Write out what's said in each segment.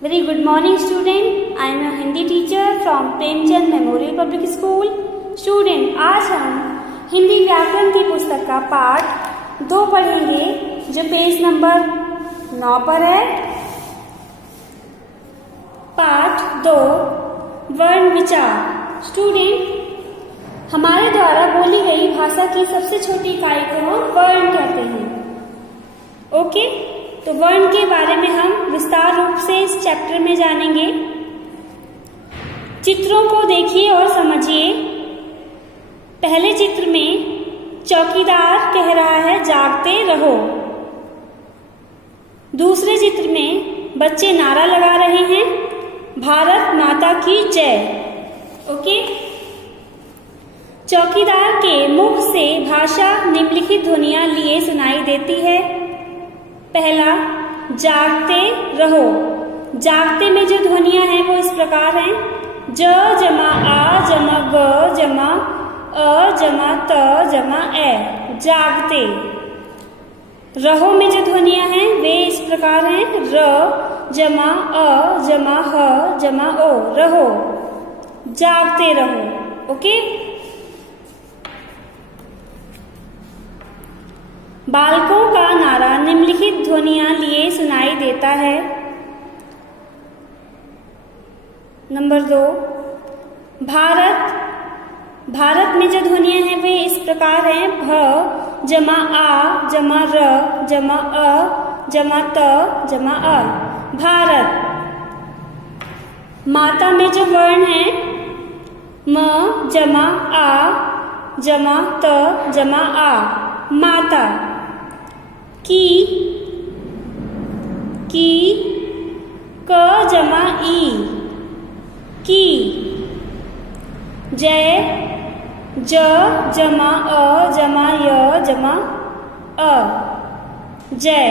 Very good morning student. I am a Hindi teacher from Premchand memorial public school. Student, आज हम हिंदी व्याकरण की पुस्तक का पाठ 2 पढ़ेंगे जो पेज नंबर 9 पर है. पाठ 2 वर्ण विचार. स्टूडेंट, हमारे द्वारा बोली गई भाषा की सबसे छोटी इकाई को हम वर्ण कहते हैं. ओके, तो वर्ण के बारे में हम विस्तार रूप से इस चैप्टर में जानेंगे. चित्रों को देखिए और समझिए. पहले चित्र में चौकीदार कह रहा है जागते रहो. दूसरे चित्र में बच्चे नारा लगा रहे हैं भारत माता की जय. ओके, चौकीदार के मुख से भाषा निम्नलिखित ध्वनियां लिए सुनाई देती है. पहला, जागते रहो. जागते में जो ध्वनियां हैं वो इस प्रकार हैं: ज जमा आ जमा ग जमा अ जमा त जमा ए. जागते. रहो में जो ध्वनियां हैं वे इस प्रकार हैं: र जमा अ जमा ह जमा ओ. रहो, जागते रहो. ओके, बालकों का नारा निम्नलिखित ध्वनियां लिए सुनाई देता है. नंबर 2, भारत. भारत में जो ध्वनियां हैं वे इस प्रकार हैं: भ जमा आ जमा र जमा अ जमा त जमा अ. भारत. माता में जो वर्ण है म जमा आ जमा त जमा आ. माता. की क जमा ई की. जय. ज जमा अ जमा य जमा अ. जय.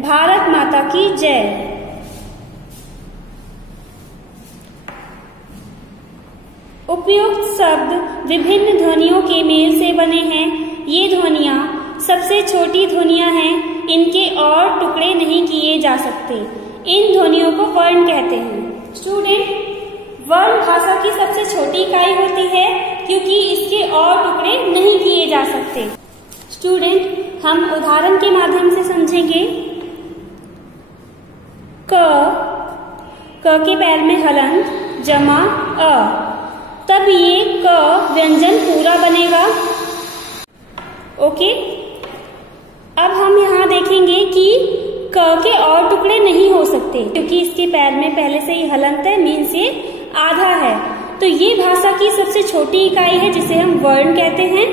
भारत माता की जय. उपयुक्त शब्द विभिन्न ध्वनियों के मेल से बने हैं. ये ध्वनियां सबसे छोटी ध्वनियां हैं. इनके और टुकड़े नहीं किए जा सकते. इन ध्वनियों को वर्ण कहते हैं. स्टूडेंट, वर्ण भाषा की सबसे छोटी इकाई होती है क्योंकि इसके और टुकड़े नहीं किए जा सकते. स्टूडेंट, हम उदाहरण के माध्यम से समझेंगे. क के पैर में हलंत जमा अ. तब ये क व्यंजन पूरा बनेगा. ओके, अब हम यहाँ देखेंगे कि क के और टुकड़े नहीं हो सकते क्योंकि इसके पैर में पहले से ही हलंत है, मीन्स ये आधा है. तो ये भाषा की सबसे छोटी इकाई है जिसे हम वर्ण कहते हैं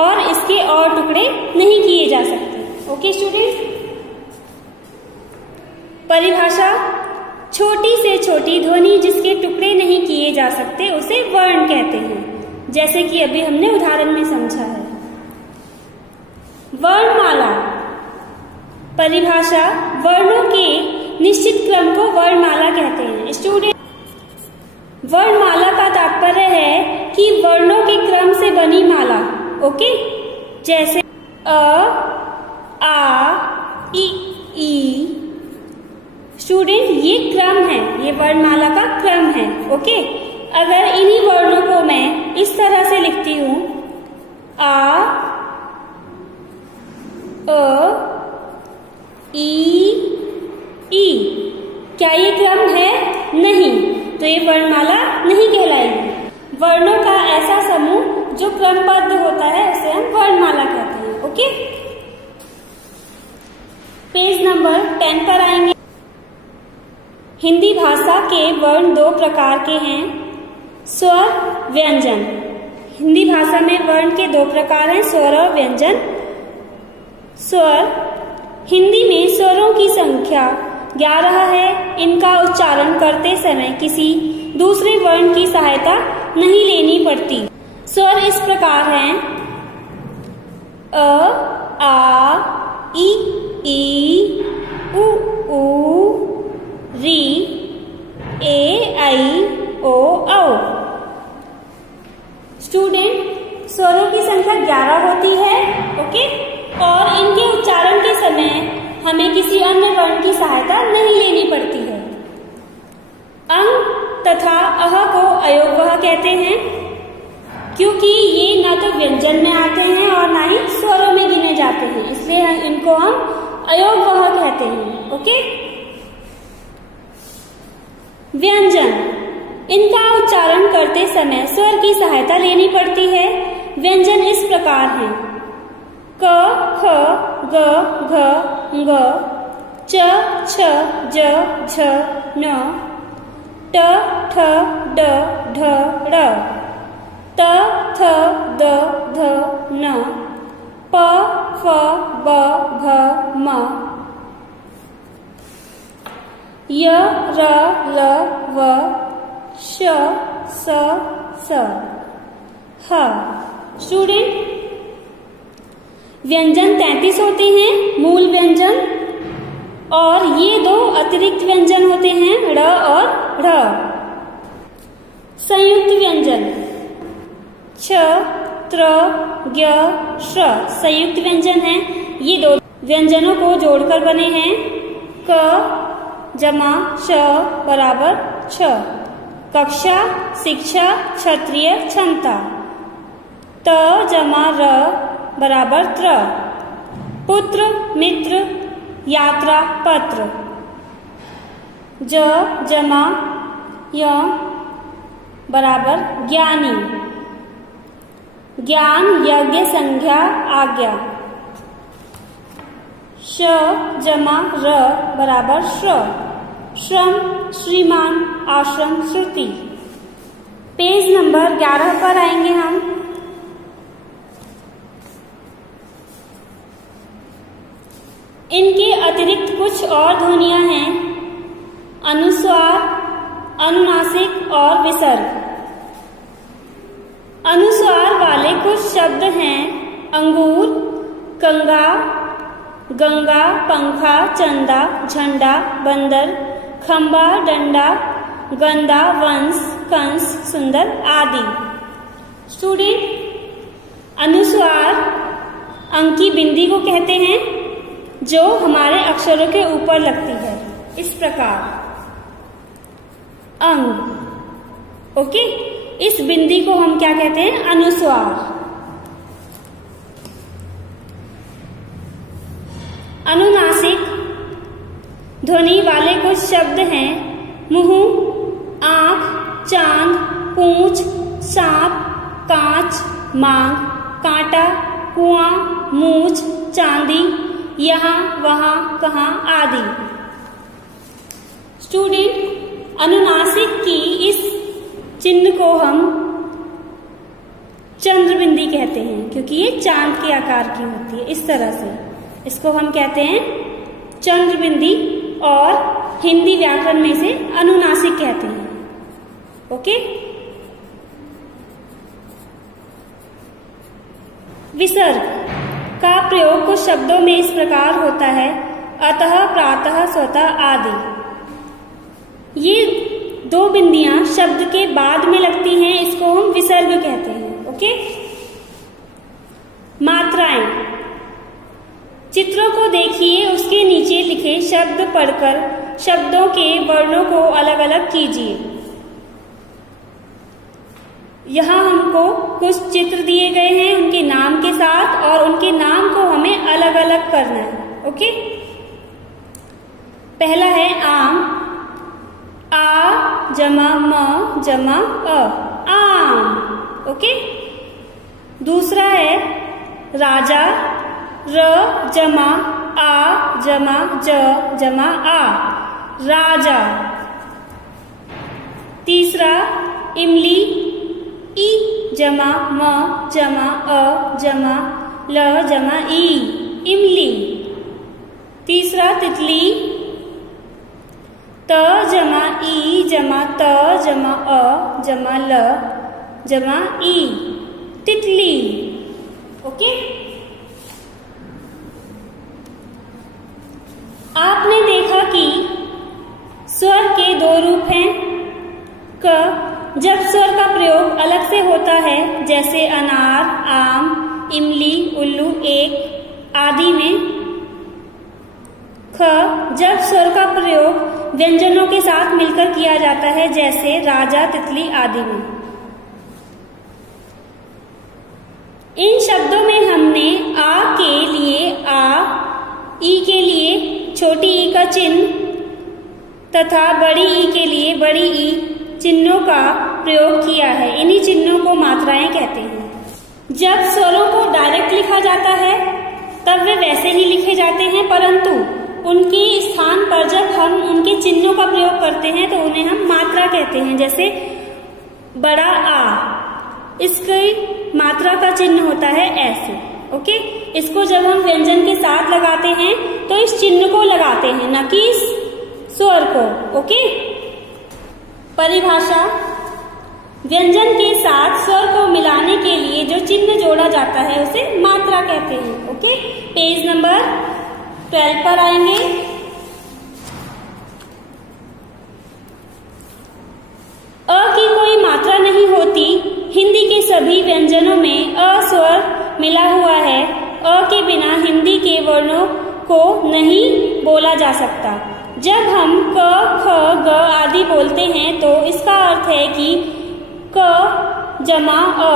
और इसके और टुकड़े नहीं किए जा सकते. ओके स्टूडेंट्स, परिभाषा: छोटी से छोटी ध्वनि जिसके टुकड़े नहीं किए जा सकते उसे वर्ण कहते हैं, जैसे कि अभी हमने उदाहरण में समझा है. वर्णमाला. परिभाषा: वर्णों के निश्चित क्रम को वर्णमाला कहते हैं. स्टूडेंट, वर्णमाला का तात्पर्य है कि वर्णों के क्रम से बनी माला. ओके, जैसे अ आ इ ई. स्टूडेंट, ये क्रम है, ये वर्णमाला का क्रम है. ओके, अगर इन्हीं वर्णों को मैं इस तरह से लिखती हूं: आ ई, क्या ये क्रम है? नहीं, तो ये वर्णमाला नहीं कहलाएगी. वर्णों का ऐसा समूह जो क्रमबद्ध होता है उसे हम वर्णमाला कहते हैं. ओके, पेज नंबर 10 पर आएंगे. हिंदी भाषा के वर्ण 2 प्रकार के हैं: स्वर, व्यंजन. हिंदी भाषा में वर्ण के 2 प्रकार हैं: स्वर और व्यंजन. स्वर. हिंदी में स्वरों की संख्या 11 है. इनका उच्चारण करते समय किसी दूसरे वर्ण की सहायता नहीं लेनी पड़ती. स्वर इस प्रकार हैं: अ आ इ ई उ ऊ री ए आई ओ औ. स्टूडेंट, स्वरों की संख्या 11 होती है. ओके, और इनके उच्चारण के समय हमें किसी अन्य वर्ण की सहायता नहीं लेनी पड़ती है. कहते हैं, क्योंकि ये न तो व्यंजन में आते हैं और ना ही स्वरों में गिने जाते हैं, इसलिए इनको हम अयोगवह कहते हैं। ओके। व्यंजन, इनका उच्चारण करते समय स्वर की सहायता लेनी पड़ती है। व्यंजन इस प्रकार हैं: क, ख, ग, घ, ङ, च, छ, ज, झ, न, ट, ठ, ड, ढ, ड़, त, थ, द, ध, न, प, फ, ब, भ, म, य, र, ल, व, श, स, स, ह। स्टूडेंट, व्यंजन 33 होते हैं, मूल व्यंजन, और ये दो अतिरिक्त व्यंजन होते हैं, ड़ और ढ़। संयुक्त व्यंजन छ, त्र, ज्ञ, श्र संयुक्त व्यंजन है। ये दो व्यंजनों को जोड़कर बने हैं। क जमा श बराबर छ। कक्षा, शिक्षा, क्षत्रिय, क्षमता। त जमा र बराबर त्र। पुत्र, मित्र, यात्रा, पत्र। ज जमा य बराबर ज्ञानी। ज्ञान, यज्ञ, संज्ञा, आज्ञा। श जमा र बराबर श्र। श्रम, श्रीमान, आश्रम, श्रुति। पेज नंबर 11 पर आएंगे हम। इनके अतिरिक्त कुछ और ध्वनियां हैं: अनुस्वार, अनुनासिक और विसर्ग। अनुस्वार वाले कुछ शब्द हैं: अंगूर, कंगा, गंगा, पंखा, चंदा, झंडा, बंदर, खंबा, डंडा, गंदा, वंश, कंस, सुंदर आदि। स्टूडेंट, अनुस्वार अंक की बिंदी को कहते हैं, जो हमारे अक्षरों के ऊपर लगती है, इस प्रकार अंग। ओके, इस बिंदी को हम क्या कहते हैं? अनुस्वार। अनुनासिक ध्वनि वाले कुछ शब्द हैं: मुंह, आंख, चांद, पूंछ, सांप, कांच, मांग, कांटा, कुआं, मूंछ, चांदी, यहाँ, वहां, कहां आदि। स्टूडेंट, अनुनासिक की इस चिन्ह को हम चंद्रबिंदी कहते हैं, क्योंकि ये चांद के आकार की होती है। इस तरह से इसको हम कहते हैं चंद्रबिंदी, और हिंदी व्याकरण में से अनुनासिक कहते हैं। ओके। विसर्ग का प्रयोग कुछ शब्दों में इस प्रकार होता है: अतः, प्रातः, स्वतः आदि। ये दो बिंदियां शब्द के बाद में लगती हैं, इसको हम विसर्ग कहते हैं। ओके। मात्राएं, चित्रों को देखिए, उसके नीचे लिखे शब्द पढ़कर शब्दों के वर्णों को अलग अलग कीजिए। यहाँ हमको कुछ चित्र दिए गए हैं उनके नाम के साथ, और उनके नाम को हमें अलग अलग करना है। ओके। पहला है आम, आ जमा म जमा अ, आम। ओके। दूसरा है राजा, र जमा आ जमा ज जमा आ, राजा। तीसरा इमली, ई जमा म जमा अ जमा ल जमा ई, इमली। तीसरा तितली, त जमा ई जमा त जमा अ जमा ल जमा ई, तितली। ओके। आपने देखा कि स्वर के दो रूप हैं। क जब स्वर का प्रयोग अलग से होता है, जैसे अनार, आम, इमली, उल्लू, एक आदि में। ख जब स्वर का प्रयोग व्यंजनों के साथ मिलकर किया जाता है, जैसे राजा, तितली आदि में। इन शब्दों में हमने आ के लिए आ, ई के लिए छोटी ई का चिन्ह तथा बड़ी ई के लिए बड़ी ई चिन्हों का प्रयोग किया है। इन्हीं चिन्हों को मात्राएं कहते हैं। जब स्वरों को डायरेक्ट लिखा जाता है तब वे वैसे ही लिखे जाते हैं, परंतु उनके स्थान पर जब हम उनके चिन्हों का प्रयोग करते हैं तो उन्हें हम मात्रा कहते हैं। जैसे बड़ा आ, इसकी मात्रा का चिन्ह होता है ऐसे। ओके, इसको जब हम व्यंजन के साथ लगाते हैं तो इस चिन्ह को लगाते हैं, न कि इस स्वर को। ओके, परिभाषा, व्यंजन के साथ स्वर को मिलाने के लिए जो चिन्ह जोड़ा जाता है उसे मात्रा कहते हैं। ओके, पेज नंबर 12 पर आएंगे। अ की कोई मात्रा नहीं होती। हिंदी के सभी व्यंजनों में अ स्वर मिला हुआ है। अ के बिना हिंदी के वर्णों को नहीं बोला जा सकता। जब हम क, ख, ग आदि बोलते हैं तो इसका अर्थ है कि क जमा अ,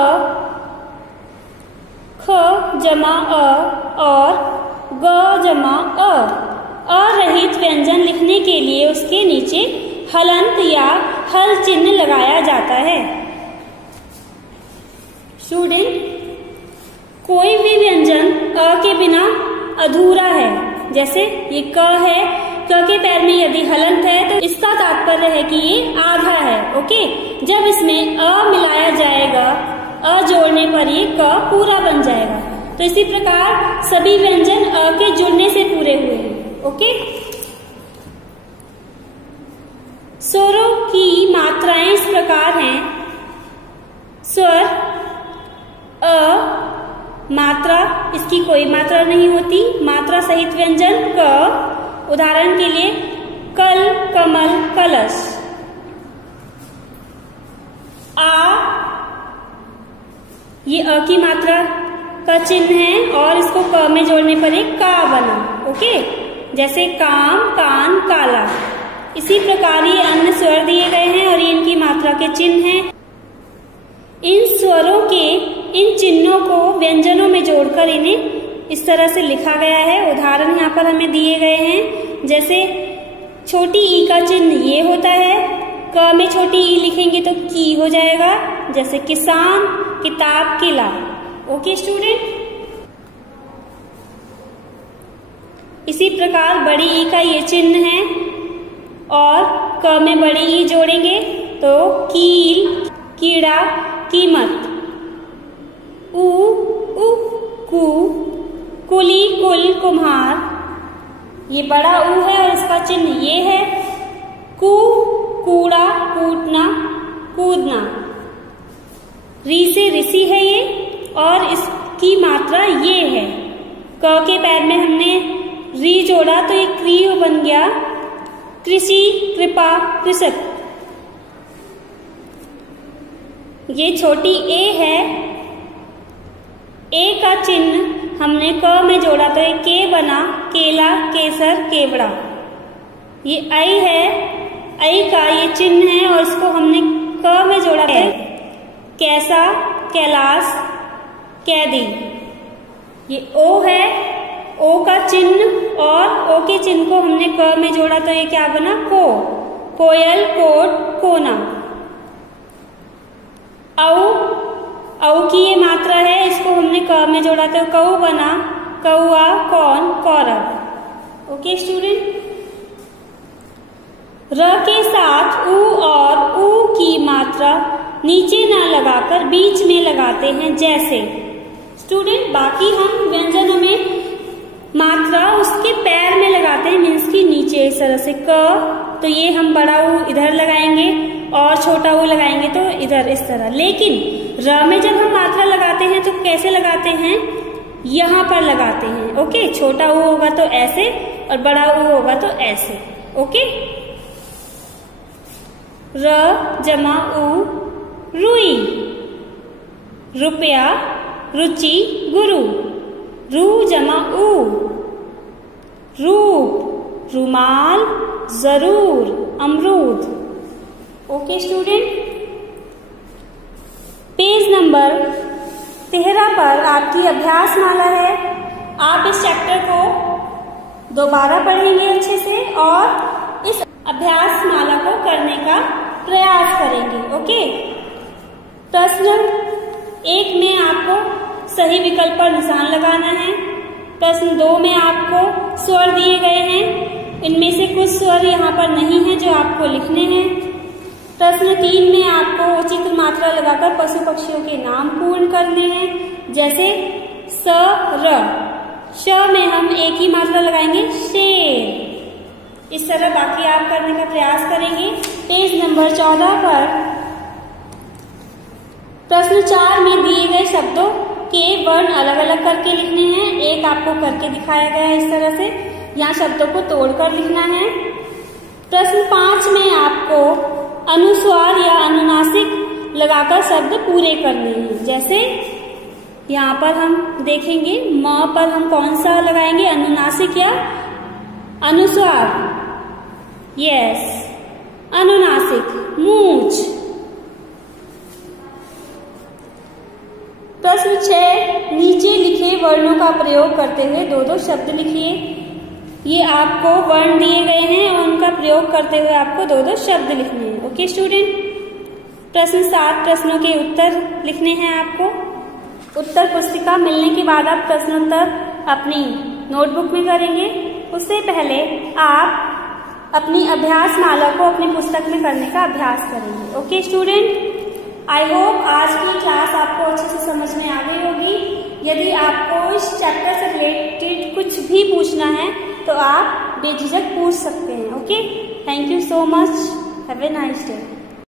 ख जमा अ और ग जमा अ। अरहित व्यंजन लिखने के लिए उसके नीचे हलंत या हल चिन्ह लगाया जाता है। स्टूडेंट, कोई भी व्यंजन अ के बिना अधूरा है। जैसे ये क है, क के पैर में यदि हलंत है तो इसका तात्पर्य है कि ये आधा है। ओके, जब इसमें अ मिलाया जाएगा, अ जोड़ने पर ये क पूरा बन जाएगा। तो इसी प्रकार सभी व्यंजन अ के जुड़ने से पूरे हुए हैं। ओके, स्वरों की मात्राएं इस प्रकार हैं। स्वर अ, मात्रा, इसकी कोई मात्रा नहीं होती। मात्रा सहित व्यंजन क, उदाहरण के लिए कल, कमल, कलश। आ, ये अ की मात्रा का चिन्ह है और इसको क में जोड़ने पर एक का बना। ओके, जैसे काम, कान, काला। इसी प्रकार ये अन्य स्वर दिए गए हैं और ये इनकी मात्रा के चिन्ह हैं। इन स्वरों के इन चिन्हों को व्यंजनों में जोड़कर इन्हें इस तरह से लिखा गया है। उदाहरण यहाँ पर हमें दिए गए हैं। जैसे छोटी ई का चिन्ह ये होता है, क में छोटी ई लिखेंगे तो की हो जाएगा। जैसे किसान, किताब, किला। ओके स्टूडेंट, इसी प्रकार बड़ी ई का ये चिन्ह है और क में बड़ी ई जोड़ेंगे तो कील, कीड़ा, कीमत। उ, कु, कुली, कुल, कुम्हार। ये बड़ा ऊ है और इसका चिन्ह ये है। कु, कूड़ा, कूटना, कूदना। री से ऋषि है ये और इसकी मात्रा ये है। क के पैर में हमने री जोड़ा तो एक क्री बन गया। कृषि, कृपा, कृषक। ये छोटी ए है। ए का चिन्ह हमने क में जोड़ा तो एक के बना। केला, केसर, केवड़ा। ये आई है, आई का ये चिन्ह है और इसको हमने क में जोड़ा तो कैसा, कैलाश, कैदी। ये ओ है, ओ का चिन्ह और ओ के चिन्ह को हमने क में जोड़ा तो ये क्या बना, को। कोयल, कोट, कोना। औ की ये मात्रा है, इसको हमने क में जोड़ा तो कौ बना। कौआ, कौन, कौरव। ओके स्टूडेंट, र के साथ उ और ऊ की मात्रा नीचे ना लगाकर बीच में लगाते हैं। जैसे स्टूडेंट, बाकी हम व्यंजनों में मात्रा उसके पैर में लगाते हैं, मीन्स की नीचे। इस तरह से क तो ये हम बड़ा ऊ इधर लगाएंगे और छोटा ऊ लगाएंगे तो इधर, इस तरह। लेकिन र में जब हम मात्रा लगाते हैं तो कैसे लगाते हैं, यहाँ पर लगाते हैं। ओके, छोटा ऊ होगा तो ऐसे और बड़ा ऊ होगा तो ऐसे। ओके, र जमा ऊ, रुई। रुपया, रुचि, गुरु। रू जमा ऊ, रूप, रुमाल, जरूर, अमरूद। ओके स्टूडेंट, पेज नंबर 13 पर आपकी अभ्यास माला है। आप इस चैप्टर को दोबारा पढ़ेंगे अच्छे से और इस अभ्यास माला को करने का प्रयास करेंगे। ओके। प्रश्न 1 में आपको सही विकल्प पर निशान लगाना है। प्रश्न 2 में आपको स्वर दिए गए हैं, इनमें से कुछ स्वर यहाँ पर नहीं है जो आपको लिखने हैं। प्रश्न 3 में आपको उचित मात्रा लगाकर पशु पक्षियों के नाम पूर्ण करने हैं, जैसे स र। श में हम एक ही मात्रा लगाएंगे, शेर। इस तरह बाकी आप करने का प्रयास करेंगे। पेज नंबर 14 पर प्रश्न 4 में दिए गए शब्दों के वर्ण अलग अलग करके लिखने हैं। एक आपको करके दिखाया गया है इस तरह से, यहाँ शब्दों को तोड़कर लिखना है। प्रश्न 5 में आपको अनुस्वार या अनुनासिक लगाकर शब्द पूरे करने हैं, जैसे यहाँ पर हम देखेंगे म पर हम कौन सा लगाएंगे, अनुनासिक या अनुस्वार। यस, अनुनासिक, मूंछ। प्रश्न 6 नीचे लिखे वर्णों का प्रयोग करते हुए 2-2 शब्द लिखिए। ये आपको वर्ण दिए गए हैं और उनका प्रयोग करते हुए आपको 2-2 शब्द लिखने हैं। Okay student. प्रश्न 7 प्रश्नों के उत्तर लिखने हैं आपको। उत्तर पुस्तिका मिलने के बाद आप प्रश्नोत्तर अपनी नोटबुक में करेंगे। उससे पहले आप अपनी अभ्यास माला को अपनी पुस्तक में करने का अभ्यास करेंगे। Okay student. आई होप आज की क्लास आपको अच्छे से समझ में आ गई होगी। यदि आपको इस चैप्टर से रिलेटेड कुछ भी पूछना है तो आप बेझिझक पूछ सकते हैं। Okay, thank you so much, have a nice day.